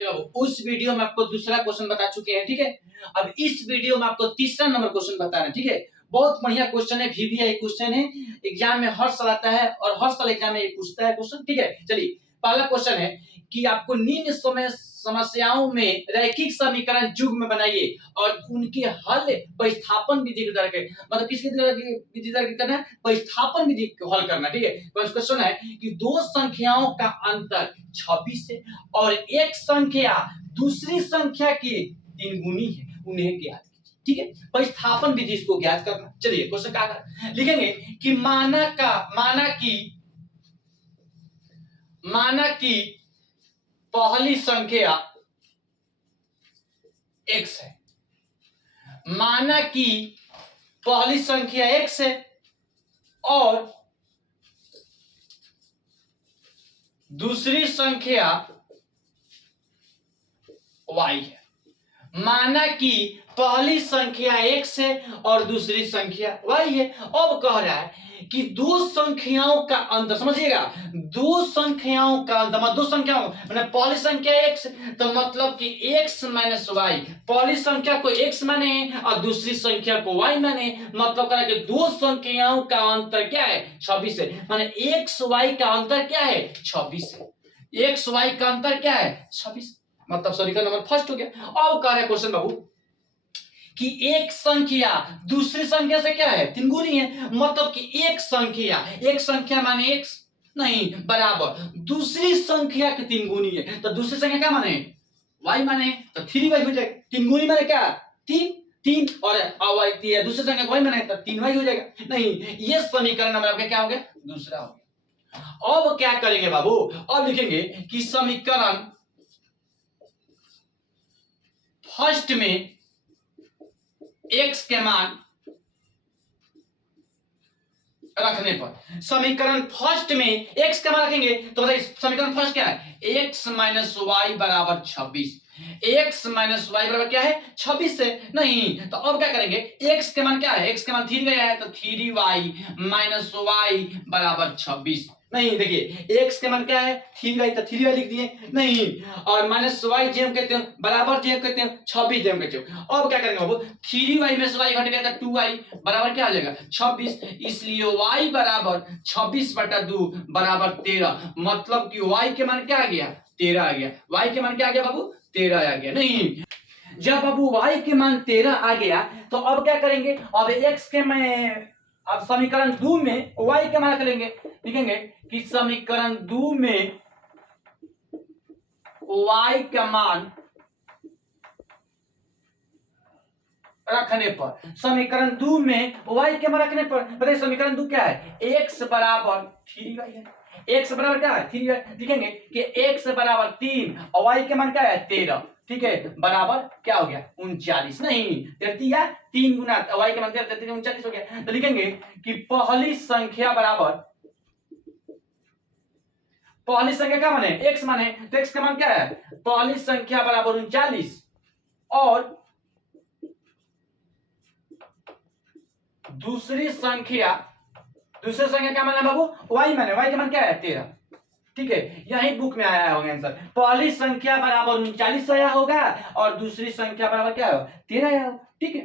अब उस वीडियो में आपको दूसरा क्वेश्चन बता चुके हैं, ठीक है। अब इस वीडियो में आपको तीसरा नंबर क्वेश्चन बता रहे हैं, ठीक है। बहुत बढ़िया क्वेश्चन है, VVI क्वेश्चन है, एग्जाम में हर साल आता है और हर साल एग्जाम में ये पूछता है क्वेश्चन, ठीक है। चलिए पहला क्वेश्चन है कि आपको निम्न समय समस्याओं में रैखिक समीकरण युग्म बनाइए और उनके हल प्रतिस्थापन विधि के द्वारा मतलब किसकी विधि द्वारा करना है, प्रतिस्थापन विधि हल करना, ठीक है। क्वेश्चन है कि दो संख्याओं का अंतर 26 है और एक संख्या दूसरी संख्या की 3 गुनी है, उन्हें ज्ञात कीजिए, ठीक है। प्रतिस्थापन विधि इसको ज्ञात करना। चलिए क्वेश्चन क्या लिखेंगे कि माना कि पहली संख्या x है, माना कि पहली संख्या x है और दूसरी संख्या y है। माना कि पहली संख्या x है और दूसरी संख्या y है। अब कह रहा है कि दो संख्याओं का अंतर, समझिएगा, दो संख्याओं का अंतर मतलब दो संख्याओं मतलब पहली संख्या x तो मतलब कि x माइनस y, पहली संख्या को x माने और दूसरी संख्या को y माने, मतलब कह रहा है कि दो संख्याओं का अंतर क्या है, 26 है। माने x y का अंतर क्या है, 26 है। x y का अंतर क्या है, 26, मतलब सॉल्यूशन नंबर फर्स्ट हो गया। अब कह रहे क्वेश्चन बाबू कि एक संख्या दूसरी संख्या से क्या है, 3 गुनी है, मतलब कि एक संख्या माने x नहीं बराबर दूसरी संख्या की 3 गुनी है, तो दूसरी संख्या क्या माने, y माने, तो 3y हो जाएगा। 3 गुनी माने क्या, 3 और y दूसरी संख्या y माने तो 3y हो जाएगा। नहीं, ये समीकरण नंबर आपका क्या हो गया, दूसरा हो गया। अब क्या करेंगे बाबू, अब लिखेंगे कि समीकरण फर्स्ट में x के मान रखने पर, समीकरण फर्स्ट में x का मान रखेंगे तो बताइए समीकरण फर्स्ट क्या है, x माइनस वाई बराबर 26, x माइनस वाई बराबर क्या है, 26 है। नहीं तो अब क्या करेंगे, x के मान क्या है, x के मान 3 गया है तो 3y माइनस वाई बराबर 26। नहीं देखिए x के मान क्या है, 3y तो 3y लिख दिए, नहीं और माइनस वाई जेम कहते हैं बराबर जेम कहते हैं 26 जेम कहते हैं। अब क्या करेंगे बाबू, 3y में से y घट गया तो 2y बराबर क्या आ जाएगा, 26, इसलिए y बराबर 26/2 बराबर 13, मतलब कि y के मान क्या आ गया, 13 आ गया। y के मान क्या आ गया बाबू, 13 आ गया। नहीं जब बाबू y के मान 13 आ गया तो अब क्या करेंगे, अब x के में अब समीकरण 2 में y के मान करेंगे, लिखेंगे कि समीकरण 2 में y का मान रखने पर, समीकरण 2 में y के मान रखने पर बताइए समीकरण 2 क्या है, x बराबर 3y है, x बराबर क्या है 3y, लिखेंगे कि x बराबर 3 और y के मान क्या है 13, ठीक है, बराबर क्या हो गया 39। नहीं 33 3 गुना y के मान 33 39 हो गया। तो लिखेंगे कि पहली संख्या बराबर, पहली संख्या क्या माने x माने, तो x का मान क्या है, पहली संख्या बराबर 39 और दूसरी संख्या क्या माना बाबू, y माने, y का मान क्या है 13, ठीक है, यही बुक में आया होगा आंसर। पहली संख्या बराबर 39 आया होगा और दूसरी संख्या बराबर क्या होगा 13 आया होगा, ठीक है।